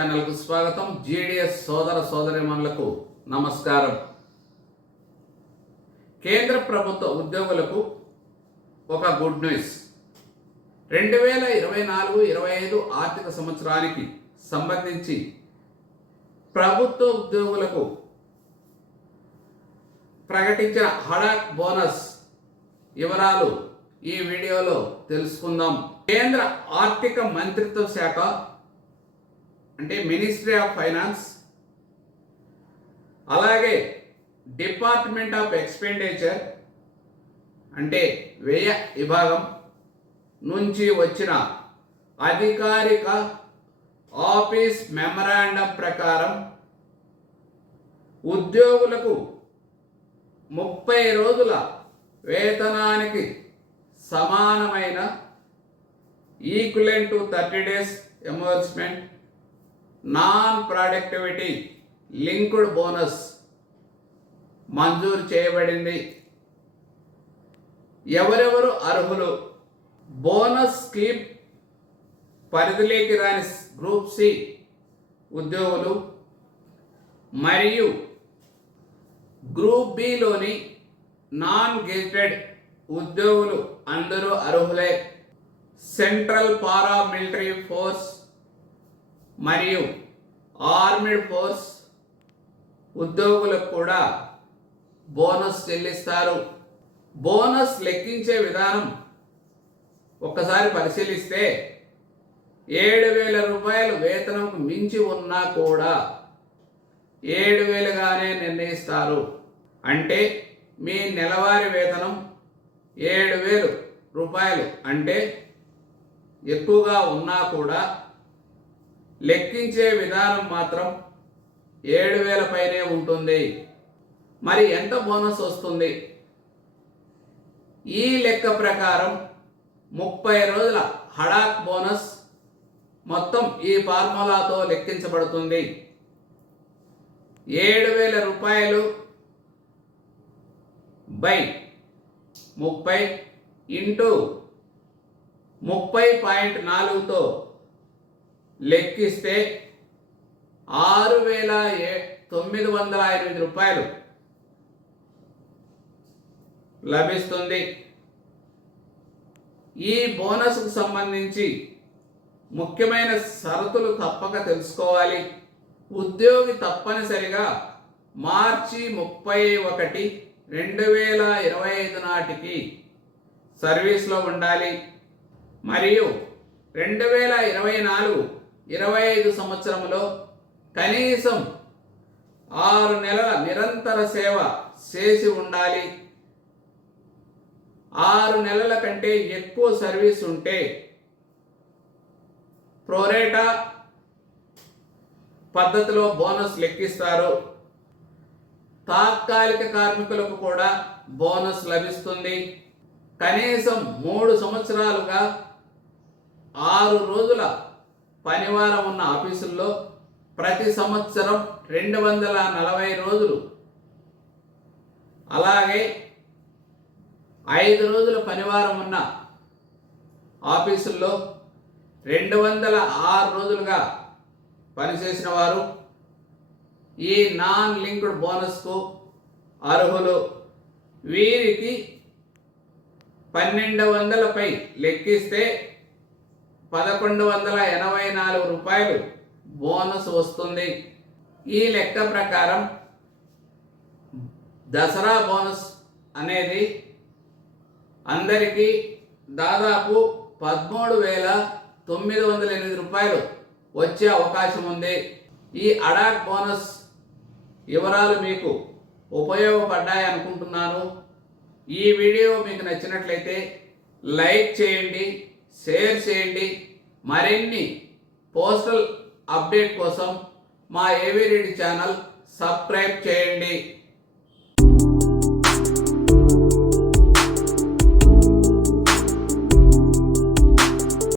ఛానల్కు స్వాగతం. జీడిఎస్ సోదర సోదరిమణులకు నమస్కారం. కేంద్ర ప్రభుత్వ ఉద్యోగులకు ఒక గుడ్ న్యూస్. రెండు వేల ఇరవై నాలుగు ఇరవై ఐదు ఆర్థిక సంవత్సరానికి సంబంధించి ప్రభుత్వ ఉద్యోగులకు ప్రకటించిన హడాక్ బోనస్ వివరాలు ఈ వీడియోలో తెలుసుకుందాం. కేంద్ర ఆర్థిక మంత్రిత్వ శాఖ అంటే మినిస్ట్రీ ఆఫ్ ఫైనాన్స్ అలాగే డిపార్ట్మెంట్ ఆఫ్ ఎక్స్పెండిచర్ అంటే వ్యయ విభాగం నుంచి వచ్చిన అధికారిక ఆఫీస్ మెమరాండం ప్రకారం ఉద్యోగులకు ముప్పై రోజుల వేతనానికి సమానమైన equivalent to thirty days emoluments non productivity linked bonus మంజూరు చేయబడింది. ఎవరెవరు అర్హులు? బోనస్ స్కీమ్ పరిధిలోకి రాని గ్రూప్ సి ఉద్యోగులు మరియు గ్రూప్ బిలోని నాన్ గెజిటెడ్ ఉద్యోగులు అందరూ అర్హులే. సెంట్రల్ పారా మిలిటరీ ఫోర్స్ మరియు ఆర్మీడ్ ఫోర్స్ ఉద్యోగులకు కూడా బోనస్ చెల్లిస్తారు. బోనస్ లెక్కించే విధానం ఒక్కసారి పరిశీలిస్తే ఏడు వేల రూపాయలు వేతనం మించి ఉన్నా కూడా ఏడు వేలుగానే నిర్ణయిస్తారు. అంటే మీ నెలవారీ వేతనం ఏడు వేలు రూపాయలు అంటే ఎక్కువగా ఉన్నా కూడా లెక్కించే విధానం మాత్రం ఏడు వేల పైనే ఉంటుంది. మరి ఎంత బోనస్ వస్తుంది? ఈ లెక్క ప్రకారం ముప్పై రోజుల హడాక్ బోనస్ మొత్తం ఈ ఫార్ములాతో లెక్కించబడుతుంది. ఏడు వేల రూపాయలు బై ముప్పై ఇంటూ ముప్పై పాయింట్ నాలుగుతో లెక్కిస్తే ఆరు వేల ఏ తొమ్మిది వందల ఎనిమిది రూపాయలు లభిస్తుంది. ఈ బోనస్కు సంబంధించి ముఖ్యమైన షరతులు తప్పక తెలుసుకోవాలి. ఉద్యోగి తప్పనిసరిగా మార్చి ముప్పై ఒకటి రెండు వేల ఇరవై ఐదు నాటికి సర్వీస్లో ఉండాలి. మరియు రెండు వేల ఇరవై నాలుగు ఇరవై ఐదు సంవత్సరంలో కనీసం ఆరు నెలల నిరంతర సేవ చేసి ఉండాలి. ఆరు నెలల కంటే ఎక్కువ సర్వీస్ ఉంటే ప్రోరేటా పద్ధతిలో బోనస్ లెక్కిస్తారు. తాత్కాలిక కార్మికులకు కూడా బోనస్ లభిస్తుంది. కనీసం మూడు సంవత్సరాలుగా ఆరు రోజుల పనివారం ఉన్న ఆఫీసుల్లో ప్రతి సంవత్సరం రెండు వందల నలభై రోజులు. అలాగే ఐదు రోజుల పనివారం ఉన్న ఆఫీసుల్లో రెండు వందల ఆరు రోజులుగా పనిచేసిన వారు ఈ నాన్ లింక్డ్ బోనస్కు అర్హులు. వీరికి పన్నెండు వందలపై లెక్కిస్తే పదకొండు వందల ఎనభై నాలుగు రూపాయలు బోనస్ వస్తుంది. ఈ లెక్క ప్రకారం దసరా బోనస్ అనేది అందరికీ దాదాపు పదమూడు వేల తొమ్మిది వందల ఎనిమిది రూపాయలు వచ్చే అవకాశం ఉంది. ఈ అడాక్ బోనస్ వివరాలు మీకు ఉపయోగపడ్డాయి అనుకుంటున్నాను. ఈ వీడియో మీకు నచ్చినట్లయితే లైక్ చేయండి షేర్ చేయండి. మరిన్ని పోస్టల్ అప్డేట్ కోసం మా ఏవీ రెడ్డి ఛానల్ సబ్స్క్రైబ్ చేయండి.